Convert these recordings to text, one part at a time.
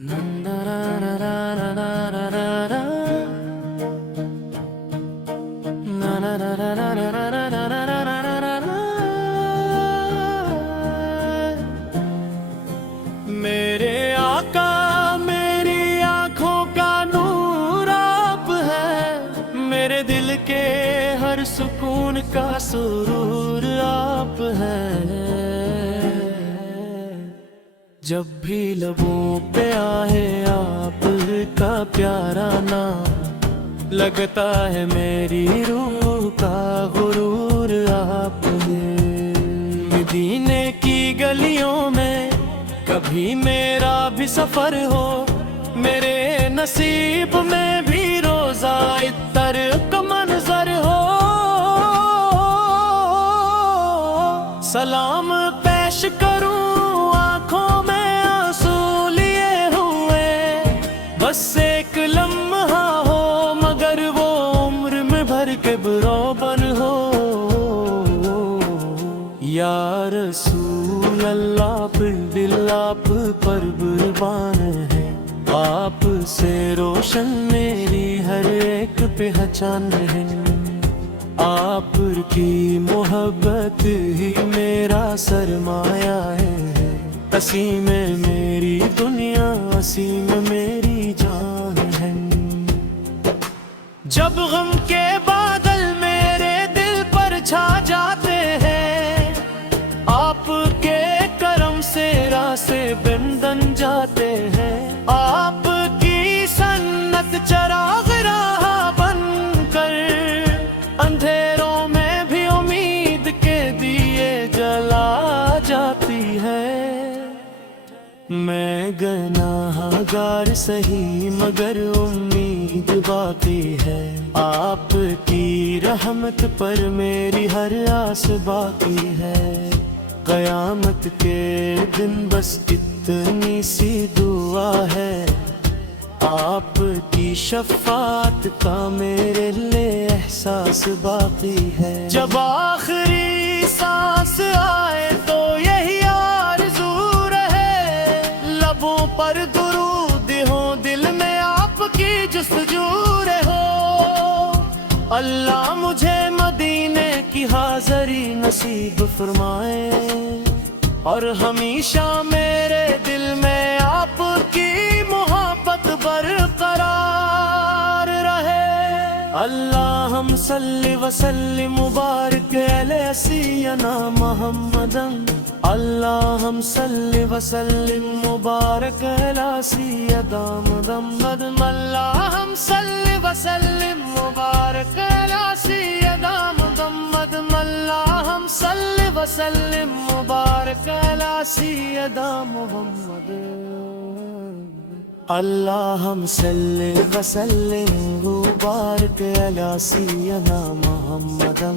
मेरे आका मेरी आंखों का नूर आप है, मेरे दिल के हर सुकून का सुरूर आप है। जब भी लबों पे आए आपका प्यारा नाम, लगता है मेरी रूह का गुरूर आप है। मदीने की गलियों में कभी मेरा भी सफर हो, मेरे नसीब में भी रोजा इत्तर का मंजर हो। सलाम पेश करूं आंखों में आंसू लिए हुए, बस एक लम्हा हो मगर वो उम्र में भर के बराबर हो। या रसूल अल्लाह पे दिल आप पर कुर्बान है, आप से रोशन मेरी हर एक पहचान है। आप की मोहब्बत ही मेरा सरमाया है, हसी में मेरी दुनिया हसी में मेरी जान है। जब गम के बादल मेरे दिल पर छा जाते हैं, आपके करम से रास्ते बंधन जाते हैं। आपकी सन्नत चराग राह बनकर अंधेरों में भी उम्मीद के दिए जला जाती है। मैं गुनाहगार सही मगर उम्मीद बाकी है, आपकी रहमत पर मेरी हर आस बाकी है। क़यामत के दिन बस इतनी सी दुआ है, आपकी शफ़ाअत का मेरे लिए एहसास बाकी है। जब आखिरी सांस आए तो यही आरज़ू रहे, लबों पर दुरूद हो दिल में आपकी जुस्तजू हो। अल्लाह मुझे मदीने की हाज़री नसीब फरमाए, और हमेशा मेरे दिल में आपकी मोहब्बत बरकरार रहे। अल्लाहुम्मा सल्लि व सल्लिम मुबारक अला सय्यिदना मुहम्मदन। अल्लाहुम्मा सल्लि व सल्लिम मुबारक अला सय्यिदना मुहम्मदन। अल्लाहुम्मा सल्लि व सल्लिम मुबारक अला सय्यिदना मुहम्मदन। अल्लाहुम्मा सल्लि व सल्लिम मुबारक अला सय्यिदना मुहम्मदन। अल्लाहुम्मा सल्लि व सल्लिम मुबारक अला सय्यिदना मुहम्मदन।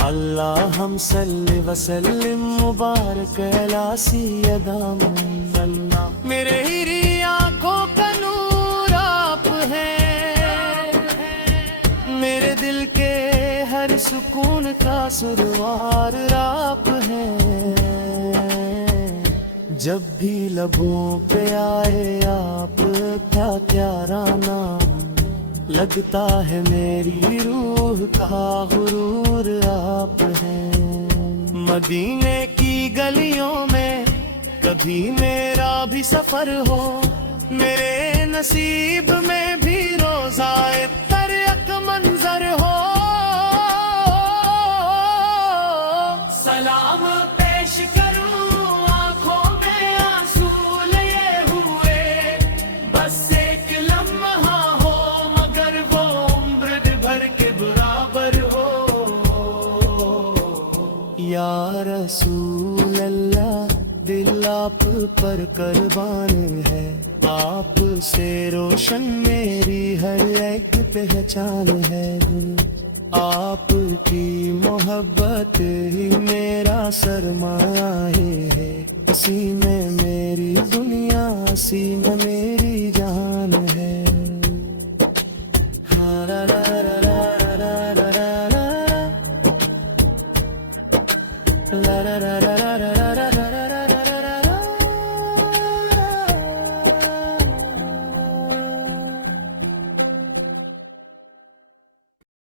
अल्लाहुम्मा सल्लि व सल्लिम मुबारक अला सय्यिदना मुहम्मदन। मेरे हिरी आंखों का नूर आप हैं, मेरे दिल के हर सुकून का सुरवार आप हैं। जब भी लबों पे आए आपका प्यारा नाम, लगता है मेरी रूह का गुरूर आप हैं। मदीने की गलियों में कभी मेरा भी सफर हो, मेरे नसीब में भी रोजा इफ्तार का मंजर हो। सलाम पेश करूं आंखों में आंसू लिए हुए, बस एक लम्हा हो मगर वो उम्र भर के बराबर हो। या रसूल अल्लाह दिल आप पर कुर्बान है, आप से रोशन मेरी हर एक पहचान है। आपकी मोहब्बत ही मेरा सरमाया है, हसी में मेरी दुनिया हसी में मेरी